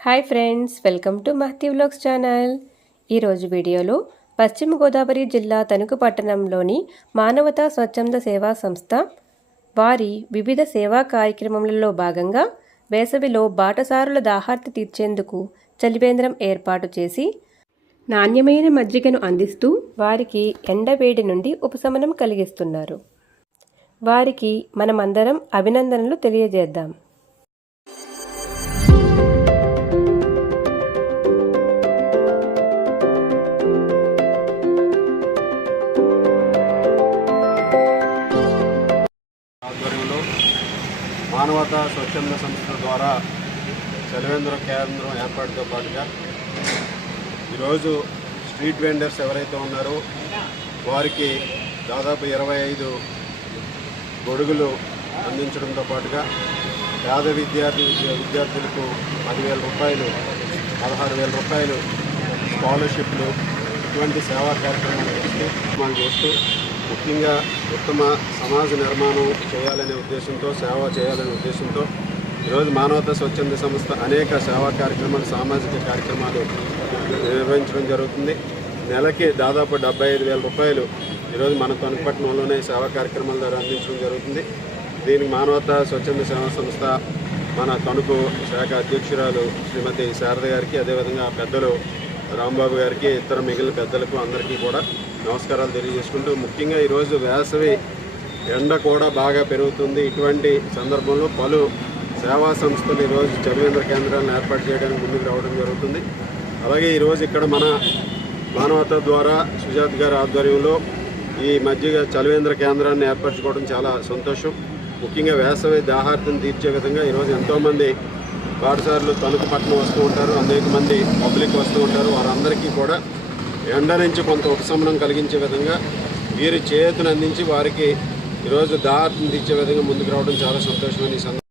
Hi friends welcome to Mahathi vlogs channel. ఈరోజు వీడియోలో పశ్చిమ గోదావరి జిల్లా తణుకు పట్టణంలోని మానవతా స్వచ్ఛంద సేవా సంస్థ వారి వివిధ సేవా కార్యక్రమములలో భాగంగా వేసవిలో బాటసారుల దాహార్తి తీర్చేందుకు చలివేంద్రం ఏర్పాటు చేసి నాణ్యమైన మజ్జిగను అందిస్తూ వారికి ఎండవేడి నుండి ఉపశమనం కలిగిస్తున్నారు. వారికి మనమందరం అభినందనలు తెలియజేద్దాం. మానవతా స్వచ్ఛంద సంస్థల ద్వారా చలవేంద్ర కేంద్రం ఏర్పాటుతో పాటుగా ఈరోజు స్ట్రీట్ వెండర్స్ ఎవరైతే ఉన్నారో వారికి దాదాపు ఇరవై ఐదు గొడుగులు అందించడంతో పాటుగా పేద విద్యార్థి విద్యార్థులకు పదివేల రూపాయలు పదహారు వేల రూపాయలు స్కాలర్షిప్లు ఇటువంటి సేవా కార్యక్రమాలు చేస్తూ మనం చూస్తూ ముఖ్యంగా ఉత్తమ సమాజ నిర్మాణం చేయాలనే ఉద్దేశంతో సేవ చేయాలనే ఉద్దేశంతో ఈరోజు మానవతా స్వచ్ఛంద సంస్థ అనేక సేవా కార్యక్రమాలు సామాజిక కార్యక్రమాలు నిర్వహించడం జరుగుతుంది. నెలకి దాదాపు డెబ్బై ఐదు వేల రూపాయలు ఈరోజు మన తణుకుపట్నంలోనే సేవా కార్యక్రమాల ద్వారా అందించడం జరుగుతుంది. దీనికి మానవతా స్వచ్ఛంద సేవా సంస్థ మన తణుకు శాఖ అధ్యక్షురాలు శ్రీమతి శారద గారికి అదేవిధంగా పెద్దలు రాంబాబు గారికి ఇతర మిగిలిన పెద్దలకు అందరికీ కూడా నమస్కారాలు తెలియజేసుకుంటూ ముఖ్యంగా ఈరోజు వేసవి ఎండ కూడా బాగా పెరుగుతుంది. ఇటువంటి సందర్భంలో పలు సేవా సంస్థలు ఈరోజు చలివేంద్ర కేంద్రాలను ఏర్పాటు చేయడానికి ముందుకు రావడం జరుగుతుంది. అలాగే ఈరోజు ఇక్కడ మన మానవత ద్వారా సుజాత్ గారి ఆధ్వర్యంలో ఈ మధ్యగా చలివేంద్ర కేంద్రాన్ని ఏర్పరచుకోవడం చాలా సంతోషం. ముఖ్యంగా వేసవి దాహార్థం తీర్చే విధంగా ఈరోజు ఎంతోమంది పాఠశాలలు తణుకు పట్టణం వస్తూ ఉంటారు. అనేక మంది పబ్లిక్ వస్తూ ఉంటారు. వారందరికీ కూడా ఎండ నుంచి కొంత ఉపశమనం కలిగించే విధంగా వీరి చేతులు అందించి వారికి ఈరోజు దారిని ఇచ్చే విధంగా ముందుకు రావడం చాలా సంతోషమైన